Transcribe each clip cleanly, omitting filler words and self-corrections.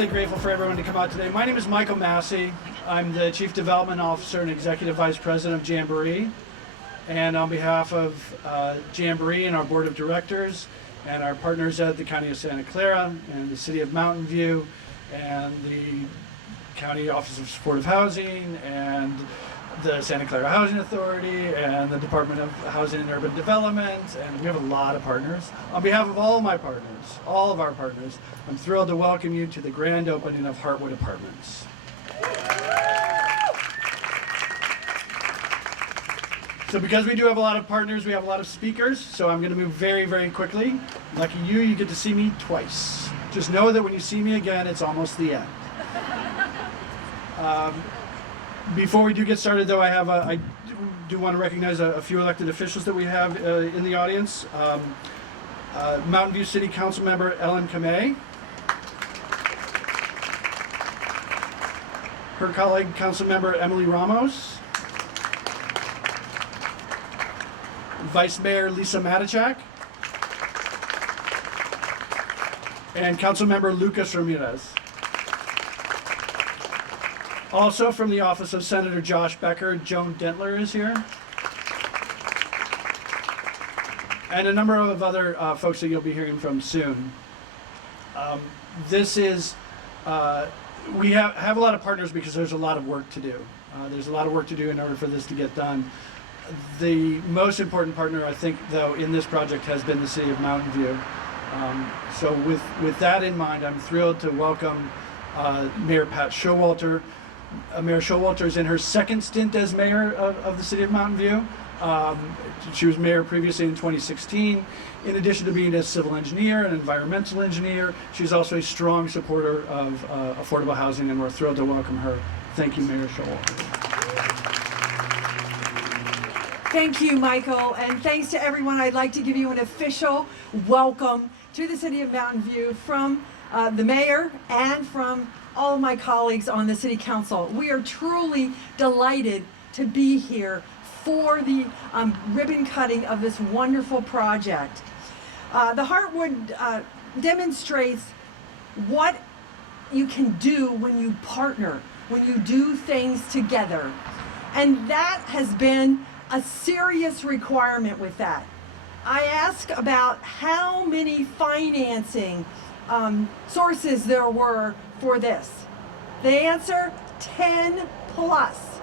really grateful for everyone to come out today. My name is Michael Massey. I'm the Chief Development Officer and Executive Vice President of Jamboree. And on behalf of Jamboree and our Board of Directors and our partners at the County of Santa Clara and the City of Mountain View and the County Office of Supportive Housing and the Santa Clara Housing Authority and the Department of Housing and Urban Development, and we have a lot of partners. On behalf of all my partners, all of our partners, I'm thrilled to welcome you to the grand opening of Heartwood Apartments. So because we do have a lot of partners, we have a lot of speakers, so I'm going to move very, very quickly. Lucky you, you get to see me twice. Just know that when you see me again, it's almost the end. Before we do get started, though, I do want to recognize a few elected officials that we have in the audience. Mountain View City Council Member Ellen Kamei, her colleague Council Member Emily Ramos, Vice Mayor Lisa Matichak, and Council Member Lucas Ramirez. Also from the office of Senator Josh Becker, Joan Dentler is here. And a number of other folks that you'll be hearing from soon. We have a lot of partners because there's a lot of work to do. There's a lot of work to do in order for this to get done. The most important partner, I think, though, in this project has been the City of Mountain View. So with that in mind, I'm thrilled to welcome Mayor Pat Showalter. Mayor Showalter is in her second stint as mayor of the City of Mountain View. She was mayor previously in 2016. In addition to being a civil engineer and environmental engineer, she's also a strong supporter of affordable housing, and we're thrilled to welcome her. Thank you, Mayor Showalter. Thank you, Michael, and thanks to everyone. I'd like to give you an official welcome to the City of Mountain View from the mayor and from all of my colleagues on the City Council. We are truly delighted to be here for the ribbon cutting of this wonderful project. The Heartwood demonstrates what you can do when you partner, when you do things together. And that has been a serious requirement with that. I asked about how many financing sources there were for this. The answer, 10 plus.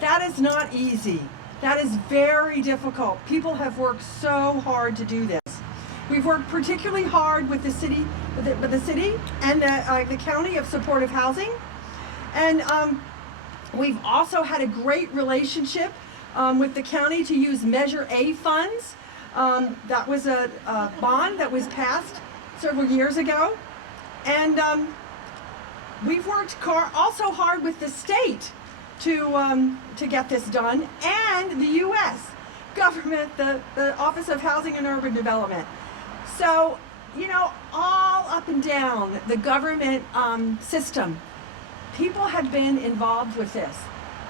That is not easy. That is very difficult. People have worked so hard to do this. We've worked particularly hard with the city, and the County of Supportive Housing, and we've also had a great relationship with the county to use Measure A funds. That was a bond that was passed several years ago, and we've worked also hard with the state to get this done, and the U.S. government, the Office of Housing and Urban Development. So, you know, all up and down the government system, people have been involved with this.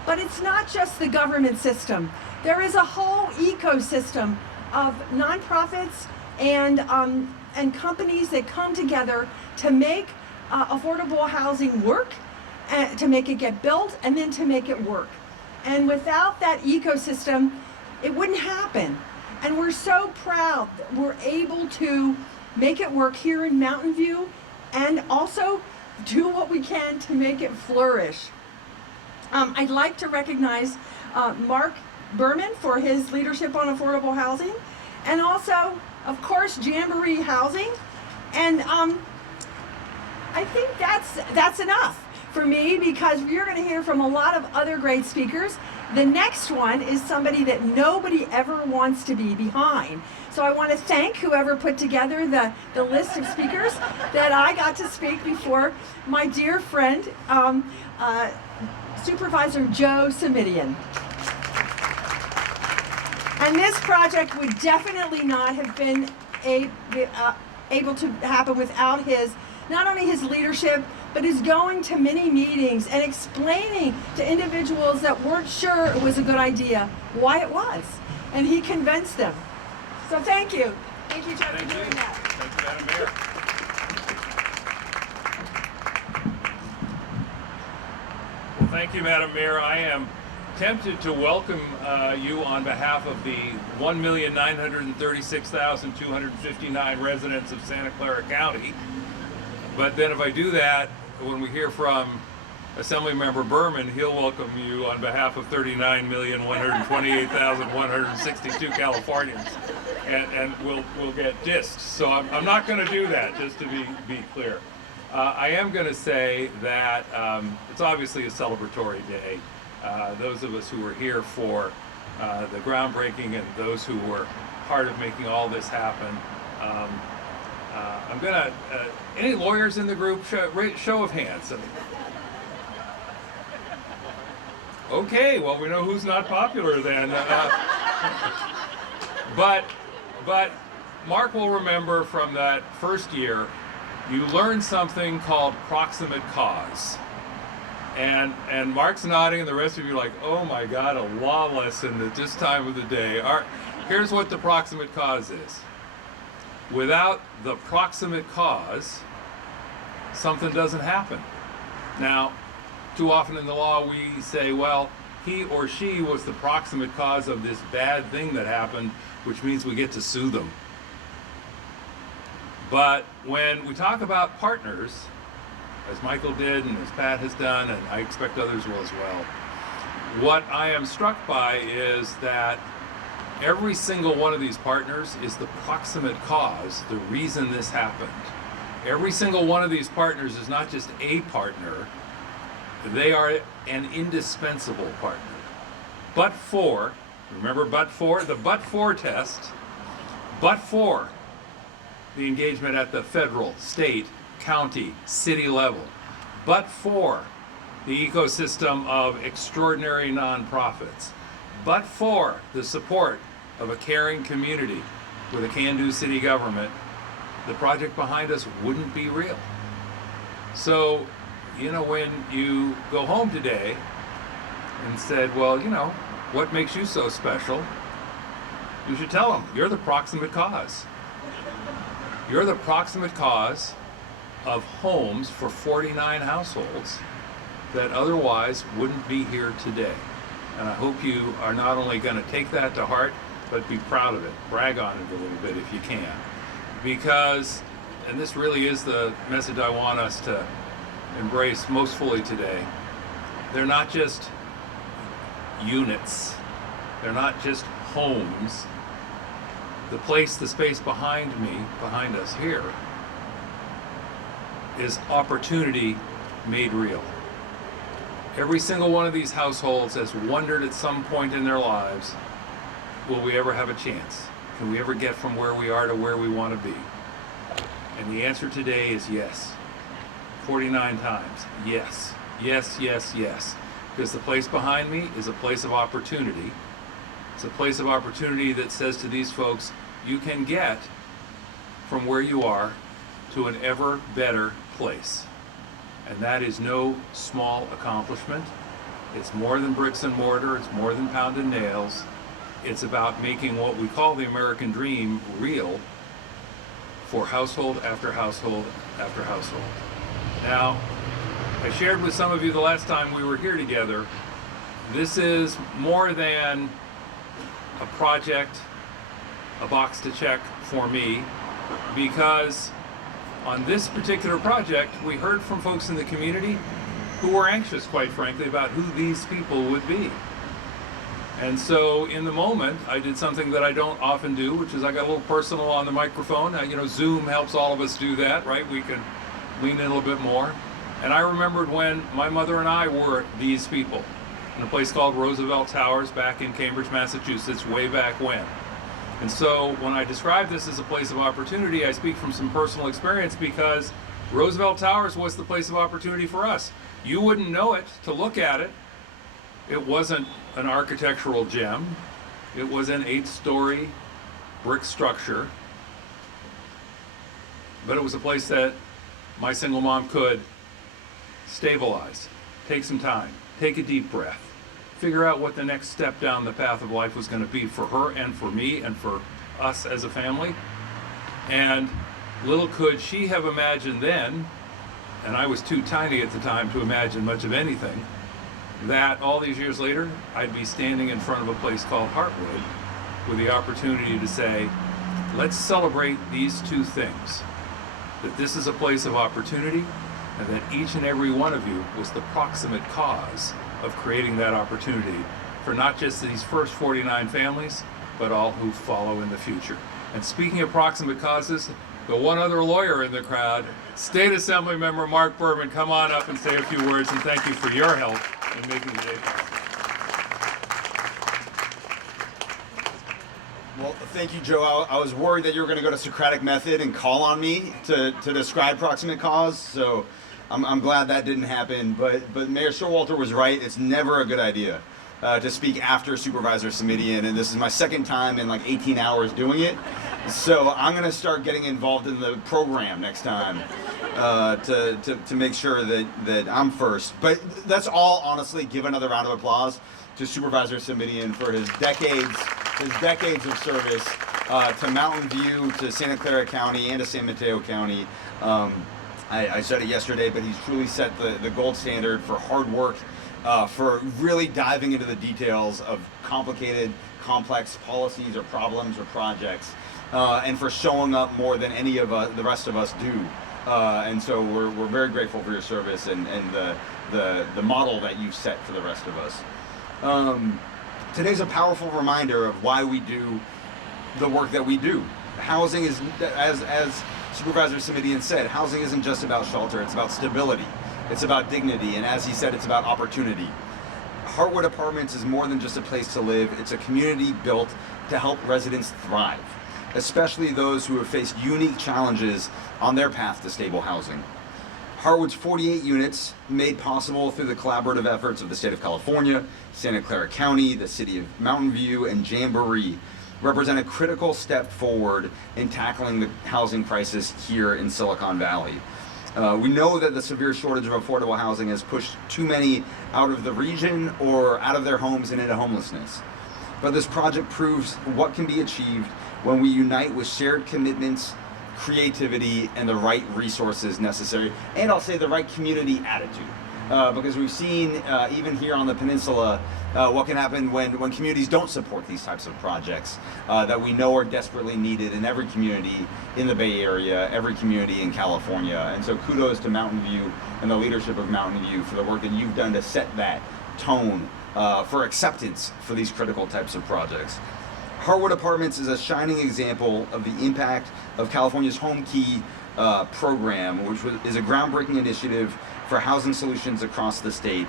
But it's not just the government system. There is a whole ecosystem of nonprofits and companies that come together to make affordable housing work, to make it get built, and then to make it work. And without that ecosystem, it wouldn't happen. And we're so proud that we're able to make it work here in Mountain View and also do what we can to make it flourish. I'd like to recognize Mark Berman for his leadership on affordable housing, and also, of course, Jamboree Housing. And I think that's enough for me, because you're going to hear from a lot of other great speakers. The next one is somebody that nobody ever wants to be behind. So I want to thank whoever put together the list of speakers that I got to speak before. My dear friend, Supervisor Joe Simidian. And this project would definitely not have been able to happen without not only his leadership, but his going to many meetings and explaining to individuals that weren't sure it was a good idea why it was. And he convinced them. So thank you. Thank you, Joe, for doing that. Thank you, Madam Mayor. Thank you, Madam Mayor. I am tempted to welcome you on behalf of the 1,936,259 residents of Santa Clara County. But then if I do that, when we hear from Assemblymember Berman, he'll welcome you on behalf of 39,128,162 Californians, and we'll get dissed. So I'm not going to do that, just to be clear. I am going to say that it's obviously a celebratory day. Those of us who were here for the groundbreaking and those who were part of making all this happen. I'm going to, any lawyers in the group, show of hands. Okay, well, we know who's not popular then. But Mark will remember from that first year, you learned something called proximate cause. And Mark's nodding, and the rest of you are like, oh my God, a law lesson at this time of the day. Here's what the proximate cause is. Without the proximate cause, something doesn't happen. Now, too often in the law we say, well, he or she was the proximate cause of this bad thing that happened, which means we get to sue them. But when we talk about partners, as Michael did and as Pat has done, and I expect others will as well, what I am struck by is that every single one of these partners is the proximate cause, the reason this happened. Every single one of these partners is not just a partner, they are an indispensable partner. But for, remember but for, the but for test, but for the engagement at the federal, state, county, city level, but for the ecosystem of extraordinary nonprofits, but for the support of a caring community with a can-do city government, the project behind us wouldn't be real. So, you know, when you go home today and said, well, you know, what makes you so special? You should tell them, you're the proximate cause. You're the proximate cause of homes for 49 households that otherwise wouldn't be here today. And I hope you are not only going to take that to heart, but be proud of it. Brag on it a little bit if you can. Because, and this really is the message I want us to embrace most fully today, they're not just units. They're not just homes. The place, the space behind me, behind us here, is opportunity made real. Every single one of these households has wondered at some point in their lives, will we ever have a chance? Can we ever get from where we are to where we want to be? And the answer today is yes. 49 times. Yes. Yes, yes, yes. Because the place behind me is a place of opportunity. It's a place of opportunity that says to these folks, you can get from where you are to an ever better place. And that is no small accomplishment. It's more than bricks and mortar. It's more than pound and nails. It's about making what we call the American dream real for household after household after household. Now, I shared with some of you the last time we were here together, this is more than a project, a box to check for me, because on this particular project, we heard from folks in the community who were anxious, quite frankly, about who these people would be. And so in the moment, I did something that I don't often do, which is I got a little personal on the microphone. You know, Zoom helps all of us do that, right? We can lean in a little bit more. And I remembered when my mother and I were these people in a place called Roosevelt Towers back in Cambridge, Massachusetts, way back when. And so when I describe this as a place of opportunity, I speak from some personal experience because Roosevelt Towers was the place of opportunity for us. You wouldn't know it to look at it. It wasn't an architectural gem. It was an 8-story brick structure. But it was a place that my single mom could stabilize, take some time, take a deep breath, figure out what the next step down the path of life was going to be for her and for me and for us as a family. And little could she have imagined then, and I was too tiny at the time to imagine much of anything, that all these years later, I'd be standing in front of a place called Heartwood with the opportunity to say, let's celebrate these two things. That this is a place of opportunity, and that each and every one of you was the proximate cause of creating that opportunity for not just these first 49 families, but all who follow in the future. And speaking of proximate causes, the one other lawyer in the crowd, State Assembly Member Mark Berman, come on up and say a few words, and thank you for your help in making the day possible. Well, thank you, Joe. I was worried that you were going to go to Socratic method and call on me to describe proximate cause, so I'm glad that didn't happen. But Mayor Showalter was right. It's never a good idea to speak after Supervisor Simidian, and this is my second time in like 18 hours doing it. So I'm going to start getting involved in the program next time to make sure that I'm first. But let's all honestly give another round of applause to Supervisor Simidian for his decades of service to Mountain View, to Santa Clara County, and to San Mateo County. I said it yesterday, but he's truly set the gold standard for hard work, for really diving into the details of complicated, complex policies or problems or projects, and for showing up more than any of the rest of us do. And so we're very grateful for your service and the model that you've set for the rest of us. Today's a powerful reminder of why we do the work that we do. Housing is, as Supervisor Simidian said, housing isn't just about shelter, it's about stability, it's about dignity, and as he said, it's about opportunity. Heartwood Apartments is more than just a place to live, it's a community built to help residents thrive, especially those who have faced unique challenges on their path to stable housing. Heartwood's 48 units, made possible through the collaborative efforts of the state of California, Santa Clara County, the city of Mountain View, and Jamboree, represent a critical step forward in tackling the housing crisis here in Silicon Valley. We know that the severe shortage of affordable housing has pushed too many out of the region or out of their homes and into homelessness. But this project proves what can be achieved when we unite with shared commitments, creativity, and the right resources necessary, and I'll say the right community attitude. Because we've seen, even here on the peninsula, what can happen when communities don't support these types of projects that we know are desperately needed in every community in the Bay Area, every community in California. And so kudos to Mountain View and the leadership of Mountain View for the work that you've done to set that tone for acceptance for these critical types of projects. Heartwood Apartments is a shining example of the impact of California's Home Key program, which is a groundbreaking initiative for housing solutions across the state.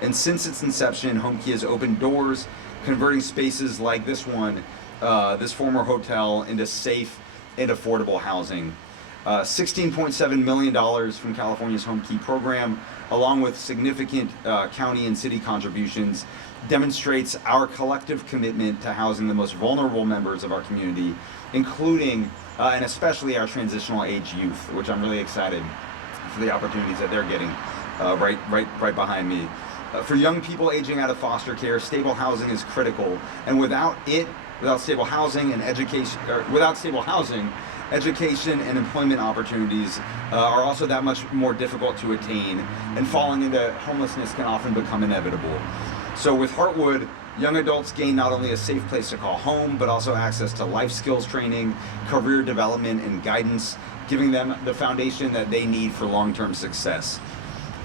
And since its inception, Home Key has opened doors, converting spaces like this one, this former hotel, into safe and affordable housing. $16.7 million from California's Home Key program, along with significant county and city contributions, demonstrates our collective commitment to housing the most vulnerable members of our community, including and especially our transitional age youth, which I'm really excited for the opportunities that they're getting right behind me. For young people aging out of foster care, stable housing is critical, and without stable housing and education, education and employment opportunities are also that much more difficult to attain, and falling into homelessness can often become inevitable. So with Heartwood, young adults gain not only a safe place to call home, but also access to life skills training, career development, and guidance, giving them the foundation that they need for long-term success.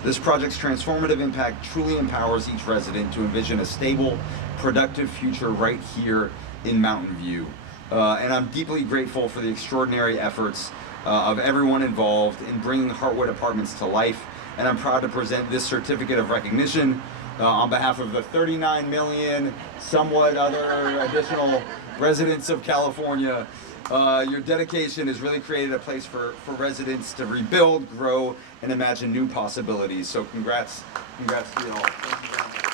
This project's transformative impact truly empowers each resident to envision a stable, productive future right here in Mountain View. And I'm deeply grateful for the extraordinary efforts of everyone involved in bringing Heartwood Apartments to life, and I'm proud to present this certificate of recognition on behalf of the 39 million, somewhat other additional residents of California. Your dedication has really created a place for residents to rebuild, grow, and imagine new possibilities. So congrats to you all. Thank you very much.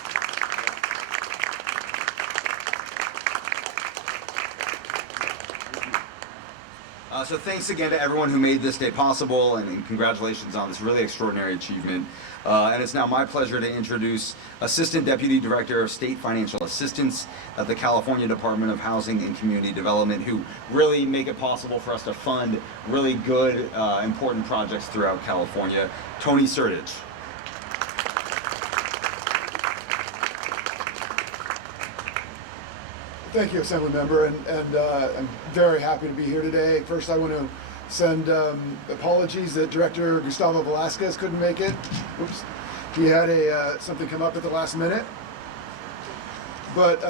So thanks again to everyone who made this day possible, and congratulations on this really extraordinary achievement. And it's now my pleasure to introduce Assistant Deputy Director of State Financial Assistance at the California Department of Housing and Community Development, who really make it possible for us to fund really good, important projects throughout California, Tony Sertich. Thank you, Assemblymember, and I'm very happy to be here today. First, I want to send apologies that Director Gustavo Velasquez couldn't make it. Oops. He had something come up at the last minute. But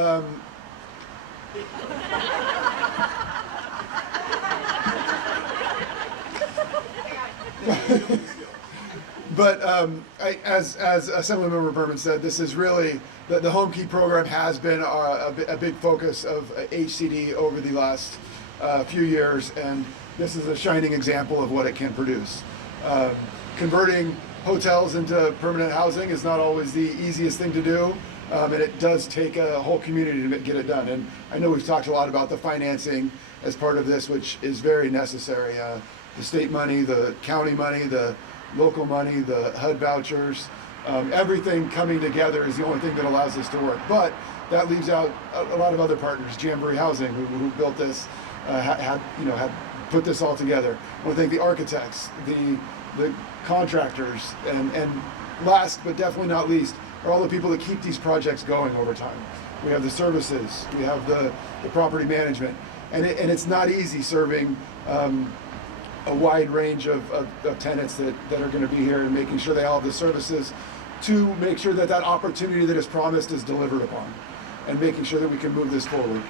as Assemblymember Berman said, this is really the Home Key program has been a big focus of HCD over the last few years, and this is a shining example of what it can produce. Converting hotels into permanent housing is not always the easiest thing to do, and it does take a whole community to get it done. And I know we've talked a lot about the financing as part of this, which is very necessary. The state money, the county money, the local money, the HUD vouchers, everything coming together is the only thing that allows this to work. But that leaves out a lot of other partners. Jamboree Housing, who built this, had put this all together. I want to thank the architects, the contractors, and last but definitely not least are all the people that keep these projects going over time. We have the services, we have the property management, and it's not easy serving a wide range of tenants that are going to be here and making sure they all have the services to make sure that opportunity that is promised is delivered upon, and making sure that we can move this forward.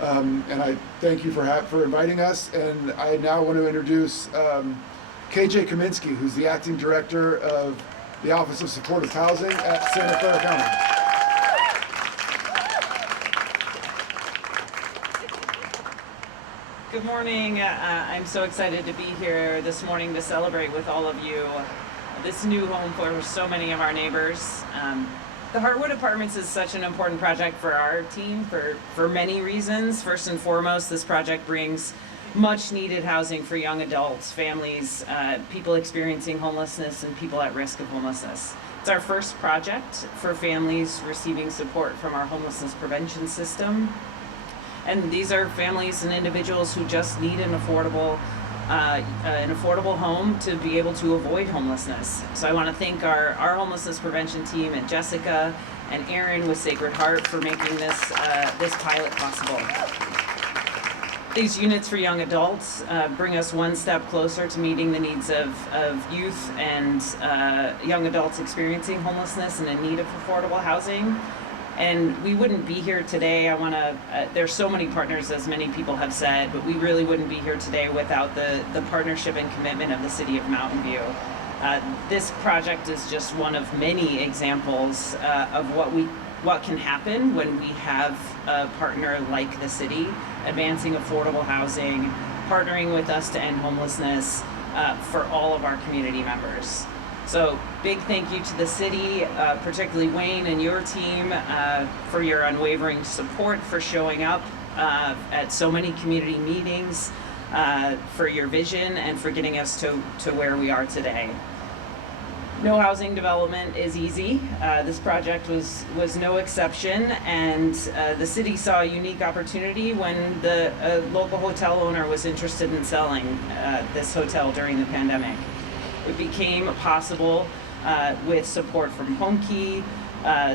And I thank you for inviting us, and I now want to introduce KJ Kaminsky, who's the Acting Director of the Office of Supportive Housing at Santa Clara County. Good morning. I'm so excited to be here this morning to celebrate with all of you this new home for so many of our neighbors. The Heartwood Apartments is such an important project for our team for many reasons. First and foremost, this project brings much needed housing for young adults, families, people experiencing homelessness, and people at risk of homelessness. It's our first project for families receiving support from our homelessness prevention system. And these are families and individuals who just need an affordable home to be able to avoid homelessness. So I want to thank our homelessness prevention team and Jessica and Aaron with Sacred Heart for making this pilot possible. These units for young adults bring us one step closer to meeting the needs of youth and young adults experiencing homelessness and in need of affordable housing. And we wouldn't be here today. There's so many partners, as many people have said, but we really wouldn't be here today without the partnership and commitment of the City of Mountain View. This project is just one of many examples of what can happen when we have a partner like the city advancing affordable housing, partnering with us to end homelessness for all of our community members. So big thank you to the city, particularly Wayne and your team, for your unwavering support, for showing up at so many community meetings, for your vision, and for getting us to where we are today. No housing development is easy. This project was no exception, and the city saw a unique opportunity when the local hotel owner was interested in selling this hotel during the pandemic. It became possible with support from Home Key,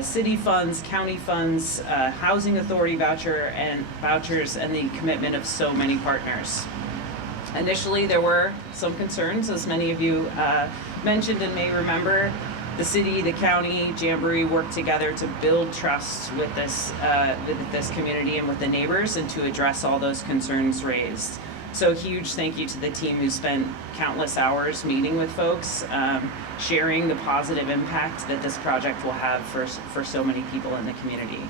city funds, county funds, housing authority vouchers, and the commitment of so many partners. Initially, there were some concerns, as many of you mentioned and may remember. The city, the county, Jamboree worked together to build trust with this community and with the neighbors, and to address all those concerns raised. So huge thank you to the team who spent countless hours meeting with folks, sharing the positive impact that this project will have for so many people in the community.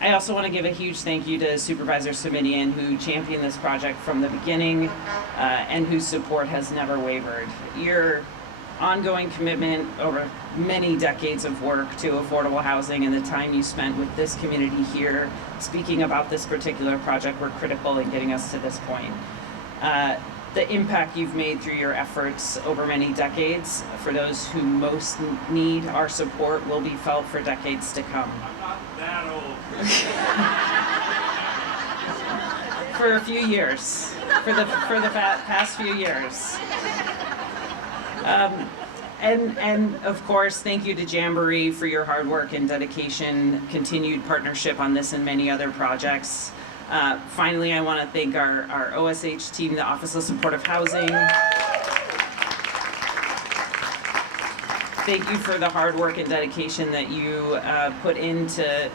I also want to give a huge thank you to Supervisor Simitian, who championed this project from the beginning and whose support has never wavered. Your ongoing commitment over many decades of work to affordable housing and the time you spent with this community here speaking about this particular project were critical in getting us to this point. The impact you've made through your efforts over many decades for those who most need our support will be felt for decades to come. I'm not that old. For a few years, for the past few years. And of course, thank you to Jamboree for your hard work and dedication, continued partnership on this and many other projects. Finally, I want to thank our OSH team, the Office of Supportive Housing. Thank you for the hard work and dedication that you put into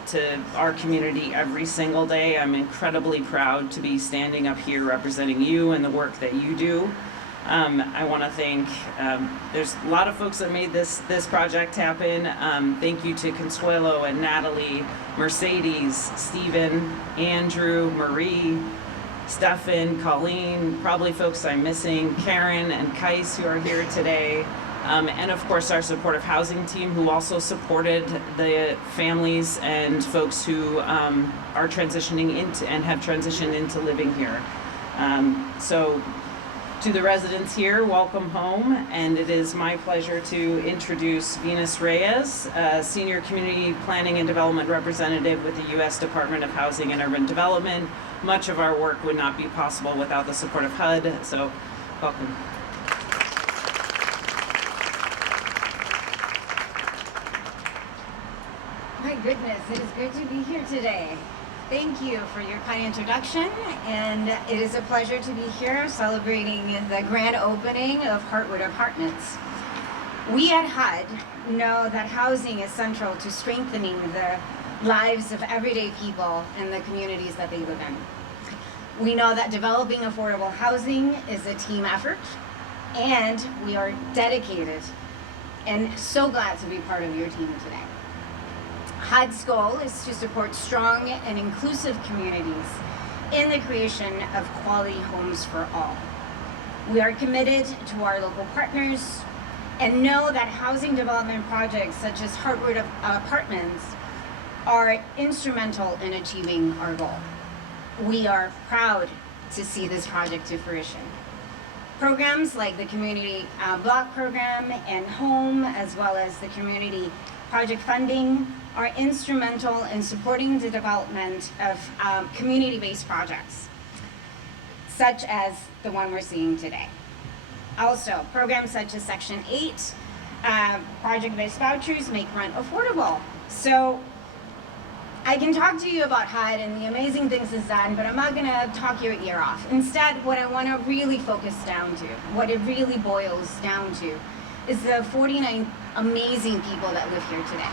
our community every single day. I'm incredibly proud to be standing up here representing you and the work that you do. I want to thank, there's a lot of folks that made this project happen. Thank you to Consuelo and Natalie, Mercedes, Stephen, Andrew, Marie, Stefan, Colleen, probably folks I'm missing, Karen and Kais who are here today. And of course our supportive housing team who also supported the families and folks who are transitioning into and have transitioned into living here. So to the residents here, welcome home, and it is my pleasure to introduce Venus Reyes, Senior Community Planning and Development Representative with the U.S. Department of Housing and Urban Development. Much of our work would not be possible without the support of HUD, so welcome. My goodness, it is good to be here today. Thank you for your kind introduction, and it is a pleasure to be here celebrating the grand opening of Heartwood Apartments. We at HUD know that housing is central to strengthening the lives of everyday people and the communities that they live in. We know that developing affordable housing is a team effort, and we are dedicated and so glad to be part of your team today. HUD's goal is to support strong and inclusive communities in the creation of quality homes for all. We are committed to our local partners and know that housing development projects such as Heartwood Apartments are instrumental in achieving our goal. We are proud to see this project to fruition. Programs like the Community Block Program and Home, as well as the Community Project Funding, are instrumental in supporting the development of community-based projects, such as the one we're seeing today. Also, programs such as Section 8, project-based vouchers make rent affordable. So I can talk to you about HUD and the amazing things it's done, but I'm not gonna talk your ear off. Instead, what I wanna really focus down to, what it really boils down to, is the 49 amazing people that live here today.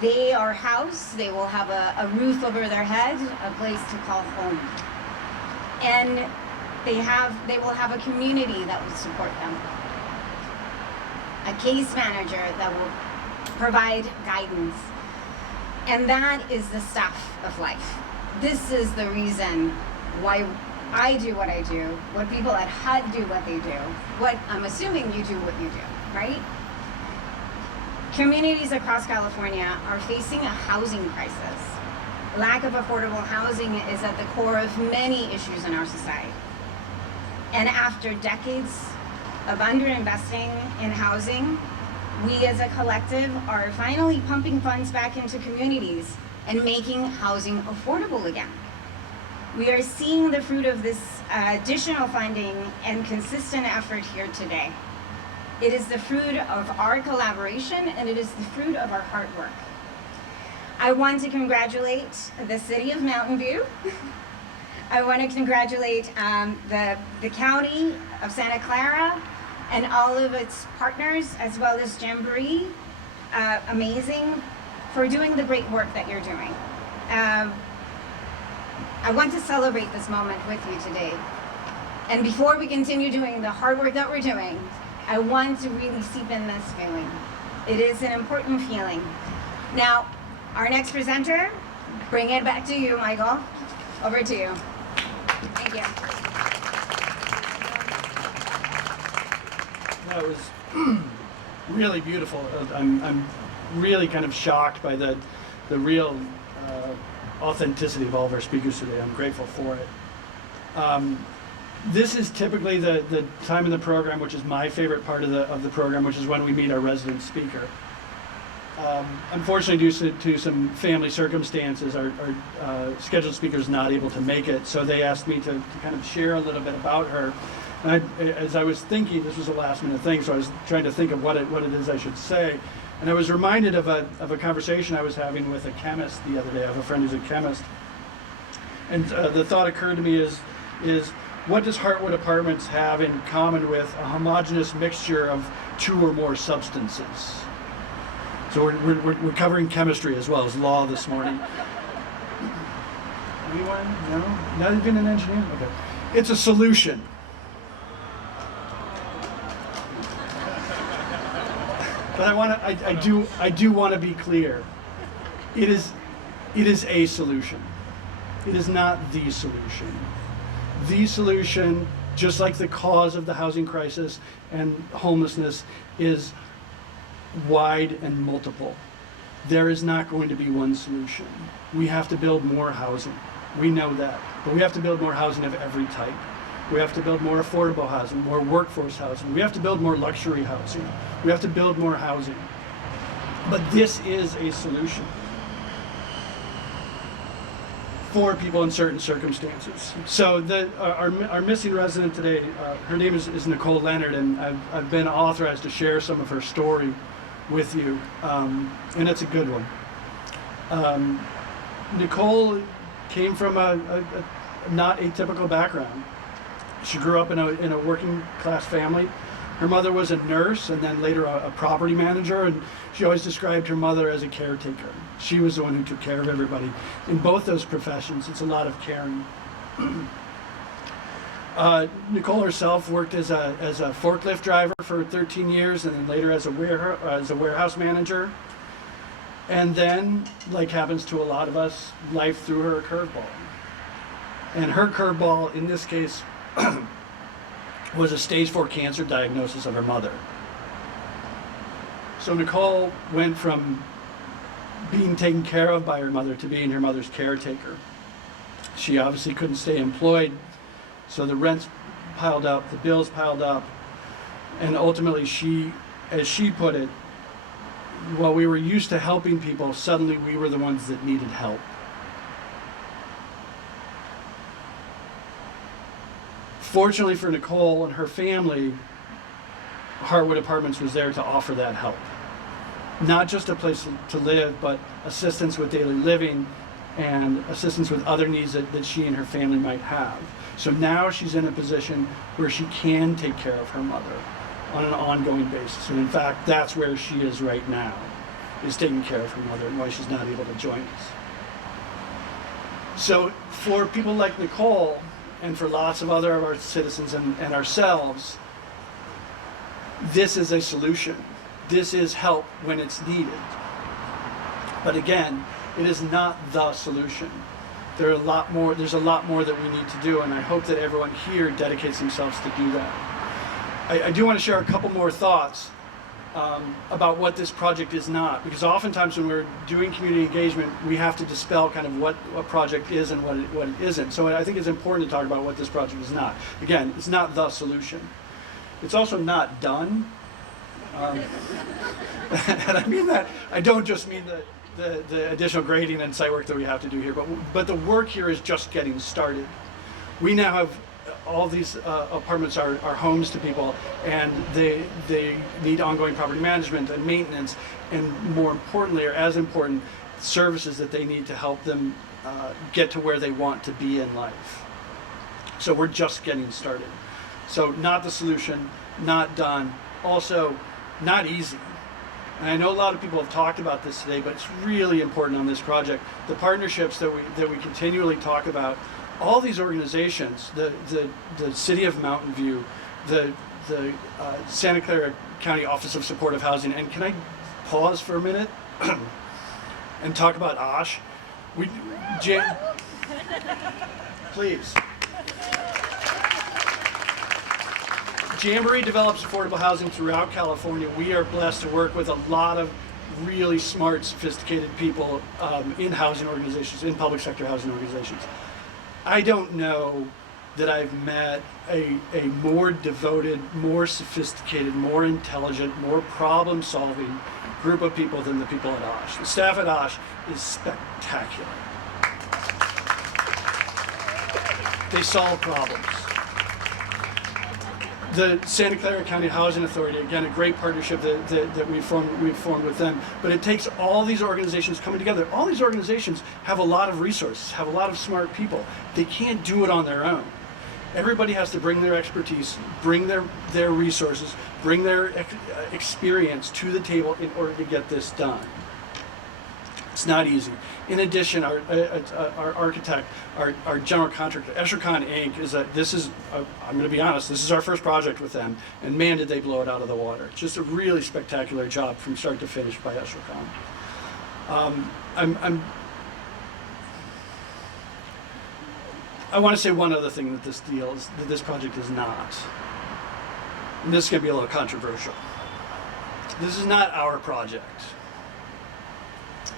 They are housed, they will have a roof over their head, a place to call home. And they will have a community that will support them. A case manager that will provide guidance. And that is the stuff of life. This is the reason why I do what I do, what people at HUD do what they do, what I'm assuming you do what you do, right? Communities across California are facing a housing crisis. Lack of affordable housing is at the core of many issues in our society. And after decades of underinvesting in housing, we as a collective are finally pumping funds back into communities and making housing affordable again. We are seeing the fruit of this additional funding and consistent effort here today. It is the fruit of our collaboration, and it is the fruit of our hard work. I want to congratulate the City of Mountain View. I want to congratulate the County of Santa Clara and all of its partners, as well as Jamboree, amazing, for doing the great work that you're doing. I want to celebrate this moment with you today. And before we continue doing the hard work that we're doing, I want to really seep in this feeling. It is an important feeling. Now, our next presenter, bring it back to you, Michael. Over to you. Thank you. That was really beautiful. I'm really kind of shocked by the real authenticity of all of our speakers today. I'm grateful for it. This is typically the time in the program, which is my favorite part of the program, which is when we meet our resident speaker. Unfortunately, due to some family circumstances, our scheduled speaker is not able to make it, so they asked me to kind of share a little bit about her. And as I was thinking, this was a last minute thing, so I was trying to think of what it is I should say. And I was reminded of a conversation I was having with a chemist the other day. I have a friend who's a chemist. And the thought occurred to me is what does Heartwood Apartments have in common with a homogeneous mixture of 2 or more substances? So we're covering chemistry as well as law this morning. Anyone? No? Not even an engineer? Okay. It's a solution. But I do want to be clear. It is a solution. It is not the solution. The solution, just like the cause of the housing crisis and homelessness, is wide and multiple. There is not going to be one solution. We have to build more housing. We know that. But we have to build more housing of every type. We have to build more affordable housing, more workforce housing. We have to build more luxury housing. We have to build more housing. But this is a solution for people in certain circumstances. So our missing resident today, her name is Nicole Leonard, and I've been authorized to share some of her story with you, and it's a good one. Nicole came from a not atypical background. She grew up in a working class family. Her mother was a nurse and then later a property manager, and she always described her mother as a caretaker. She was the one who took care of everybody. In both those professions, it's a lot of caring. Nicole herself worked as a forklift driver for 13 years and then later as a warehouse manager. And then, like happens to a lot of us, life threw her a curveball. And her curveball, in this case, was a stage 4 cancer diagnosis of her mother. So Nicole went from being taken care of by her mother to being her mother's caretaker. She obviously couldn't stay employed, so the rents piled up, the bills piled up, and ultimately she, as she put it, while we were used to helping people, suddenly we were the ones that needed help. Fortunately for Nicole and her family, Heartwood Apartments was there to offer that help. Not just a place to live, but assistance with daily living and assistance with other needs that she and her family might have. So now she's in a position where she can take care of her mother on an ongoing basis. And in fact, that's where she is right now, is taking care of her mother and why she's not able to join us. So for people like Nicole, and for lots of other of our citizens and ourselves, this is a solution. This is help when it's needed. But again, it is not the solution. There's a lot more that we need to do, and I hope that everyone here dedicates themselves to do that. I do want to share a couple more thoughts about what this project is not, because oftentimes when we're doing community engagement, we have to dispel kind of what a project is and what it isn't. So I think it's important to talk about what this project is not. Again, it's not the solution. It's also not done. And I mean that, I don't just mean the additional grading and site work that we have to do here, but the work here is just getting started. We now have all these apartments are homes to people, and they need ongoing property management and maintenance, and more importantly, or as important, services that they need to help them get to where they want to be in life. So we're just getting started. So not the solution, not done, also not easy. And I know a lot of people have talked about this today, but it's really important on this project. The partnerships that we continually talk about, all these organizations, the City of Mountain View, the Santa Clara County Office of Supportive Housing, and can I pause for a minute and talk about OSH? Please. Jamboree develops affordable housing throughout California. We are blessed to work with a lot of really smart, sophisticated people in housing organizations, in public sector housing organizations. I don't know that I've met a more devoted, more sophisticated, more intelligent, more problem-solving group of people than the people at OSH. The staff at OSH is spectacular. They solve problems. The Santa Clara County Housing Authority, again, a great partnership that we've formed with them. But it takes all these organizations coming together. All these organizations have a lot of resources, have a lot of smart people. They can't do it on their own. Everybody has to bring their expertise, bring their resources, bring their experience to the table in order to get this done. It's not easy. In addition, our architect, our general contractor, Eschercon Inc. I'm going to be honest, this is our first project with them, and man, did they blow it out of the water. Just a really spectacular job from start to finish by Eschercon. I want to say one other thing that this project is not. And this is going to be a little controversial. This is not our project.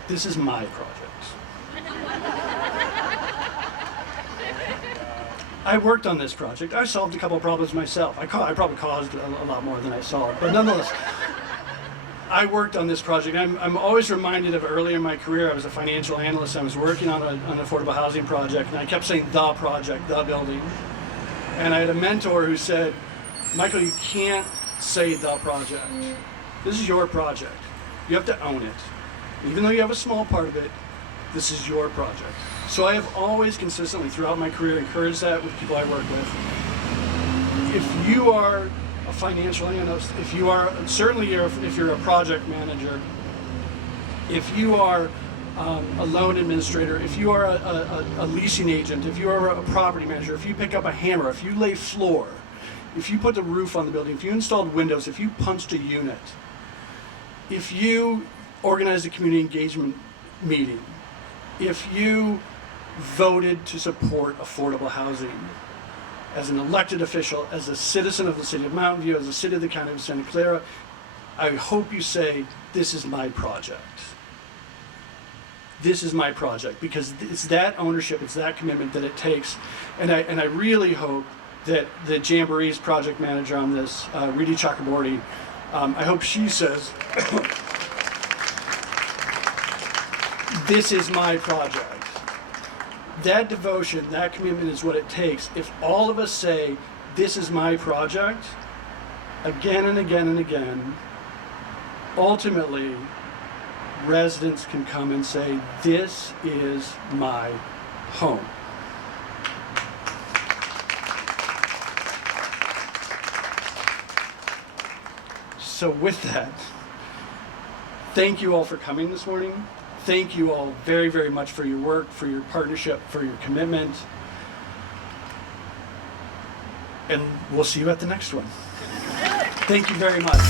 This is my project. I worked on this project. I solved a couple of problems myself. I probably caused a lot more than I solved, but nonetheless, I worked on this project. I'm always reminded of earlier in my career, I was a financial analyst. I was working on an affordable housing project, and I kept saying the project, the building. And I had a mentor who said, Michael, you can't say the project. This is your project. You have to own it. Even though you have a small part of it, this is your project. So I have always consistently throughout my career encouraged that with people I work with. If you are a financial analyst, if you're a project manager, if you are a loan administrator, if you are a leasing agent, if you are a property manager, if you pick up a hammer, if you lay floor, if you put the roof on the building, if you installed windows, if you punched a unit, if you organized a community engagement meeting, if you voted to support affordable housing as an elected official, as a citizen of the city of Mountain View, as a city of the County of Santa Clara, I hope you say, this is my project. This is my project, because it's that ownership, it's that commitment that it takes. And I really hope that the Jamboree's project manager on this, Riti Chakraborty, I hope she says, this is my project. That devotion, that commitment is what it takes. If all of us say, this is my project, again and again and again, ultimately, residents can come and say, this is my home. So with that, thank you all for coming this morning. Thank you all very, very much for your work, for your partnership, for your commitment. And we'll see you at the next one. Thank you very much.